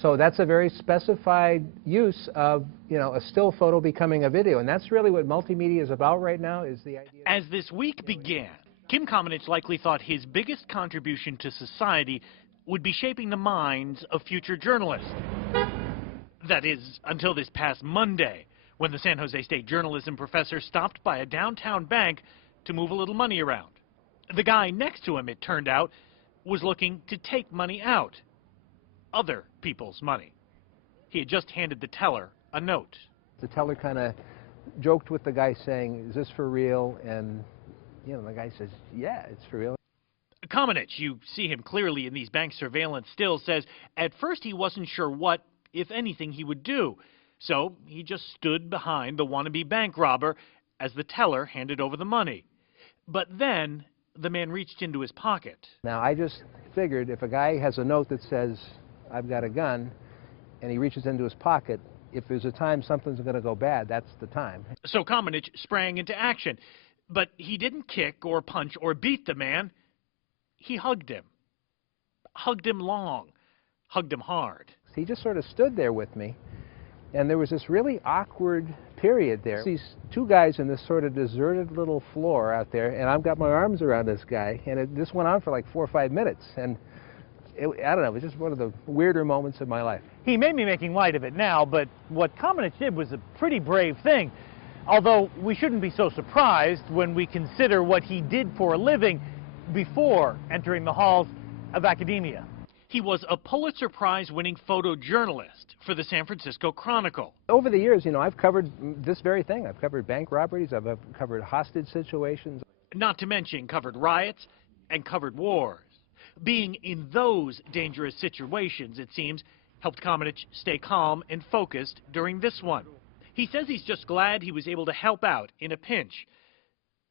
So that's a very specified use of, a still photo becoming a video. And that's really what multimedia is about right now, is the idea. As this week began, Kim Kamenich likely thought his biggest contribution to society would be shaping the minds of future journalists. That is, until this past Monday, when the San Jose State journalism professor stopped by a downtown bank to move a little money around. The guy next to him, it turned out, was looking to take money out. Other people's money. He had just handed the teller a note. The teller kind of joked with the guy saying, "Is this for real?" And, the guy says, "Yeah, it's for real." Kamenich, you see him clearly in these bank surveillance stills, says at first he wasn't sure what, if anything, he would do. So he just stood behind the wannabe bank robber as the teller handed over the money. But then the man reached into his pocket. Now, I just figured if a guy has a note that says, "I've got a gun," and he reaches into his pocket, if there's a time something's going to go bad, that's the time. So Kamenich sprang into action. But he didn't kick or punch or beat the man. He hugged him. Hugged him long. Hugged him hard. He just sort of stood there with me, and there was this really awkward period there. These two guys in this sort of deserted little floor out there, and I've got my arms around this guy, and this went on for like 4 or 5 minutes, and I don't know, it was just one of the weirder moments of my life. He may be making light of it now, but what Kamenich did was a pretty brave thing. Although we shouldn't be so surprised when we consider what he did for a living before entering the halls of academia. He was a Pulitzer Prize-winning photojournalist for the San Francisco Chronicle. Over the years, I've covered this very thing. I've covered bank robberies, I've covered hostage situations. Not to mention covered riots and covered wars. Being in those dangerous situations, it seems, helped Kamenich stay calm and focused during this one. He says he's just glad he was able to help out in a pinch.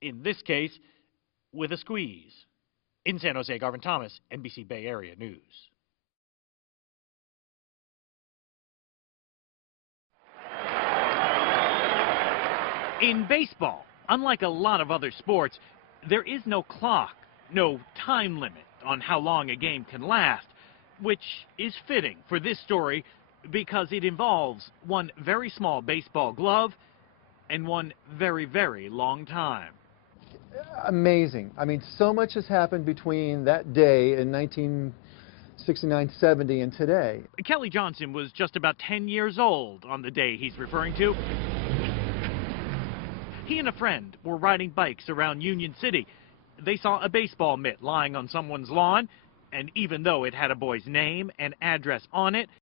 In this case, with a squeeze. In San Jose, Garvin Thomas, NBC Bay Area News. In baseball, unlike a lot of other sports, there is no clock, no time limit on how long a game can last, which is fitting for this story because it involves one very small baseball glove and one very, very long time. Amazing. I mean, so much has happened between that day in 1969-70 and today. Kelly Johnson was just about 10 years old on the day he's referring to. He and a friend were riding bikes around Union City. They saw a baseball mitt lying on someone's lawn, and even though it had a boy's name and address on it,